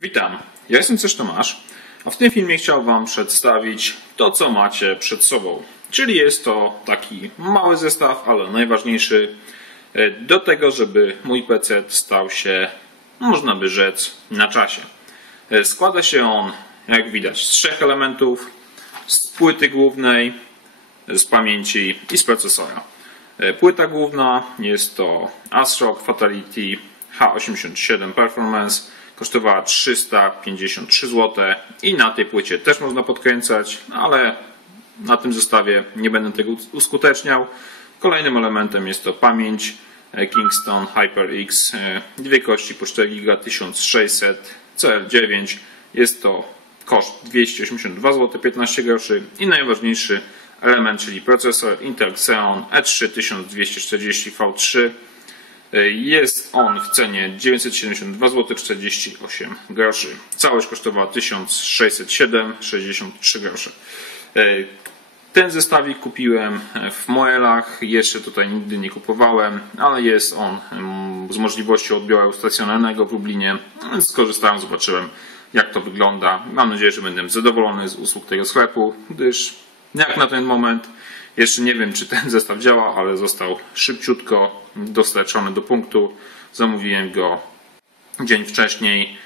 Witam, ja jestem Coś Tomasz, a w tym filmie chciałbym Wam przedstawić to, co macie przed sobą. Czyli jest to taki mały zestaw, ale najważniejszy e, do tego, żeby mój PC stał się, można by rzec, na czasie. E, Składa się on, jak widać, z trzech elementów. Z płyty głównej, z pamięci i z procesora. E, Płyta główna jest to ASRock Fatality H87 Performance. Kosztowała 353 zł i na tej płycie też można podkręcać, ale na tym zestawie nie będę tego uskuteczniał. Kolejnym elementem jest to pamięć Kingston HyperX, e, dwie kości po 4 GB 1600 CL9. Jest to koszt 282 zł 15 groszy i najważniejszy element, czyli procesor Intel Xeon E3 1240 V3. Jest on w cenie 972 zł 48 groszy. Całość kosztowała 1607,63 groszy. Ten zestawik kupiłem w Moelach, jeszcze tutaj nigdy nie kupowałem, ale jest on z możliwością odbioru stacjonarnego w Lublinie, skorzystałem, zobaczyłem jak to wygląda. Mam nadzieję, że będę zadowolony z usług tego sklepu, gdyż jak na ten moment jeszcze nie wiem, czy ten zestaw działa, ale został szybciutko dostarczony do punktu. Zamówiłem go dzień wcześniej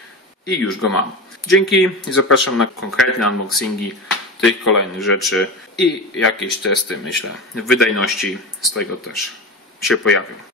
i już go mam. Dzięki i zapraszam na konkretne unboxingi tych kolejnych rzeczy i jakieś testy, myślę, wydajności z tego też się pojawią.